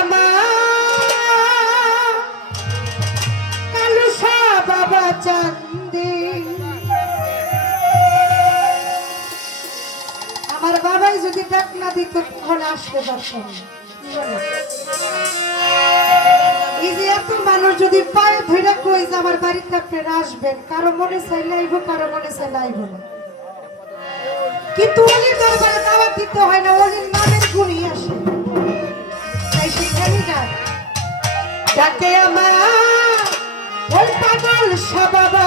আমার কালুসা বাবা চান্দে আমার বাবাই যদি ডাক না দিত তাহলে আসতে পারতাম না। এই যে এত মানুষ যদি পায়ে ধরে কই যে আমার বাড়িতে আপনারা আসবেন, কারো মনে চাইলে আইব, কারো মনে চাইলে আইব না, কিন্তু অলির দরবারে দাওয়াত দিতে হয় না, অলির নামের গুণই আসে। তাই সেখানে ডাকে আমার ওই পাগল বাবা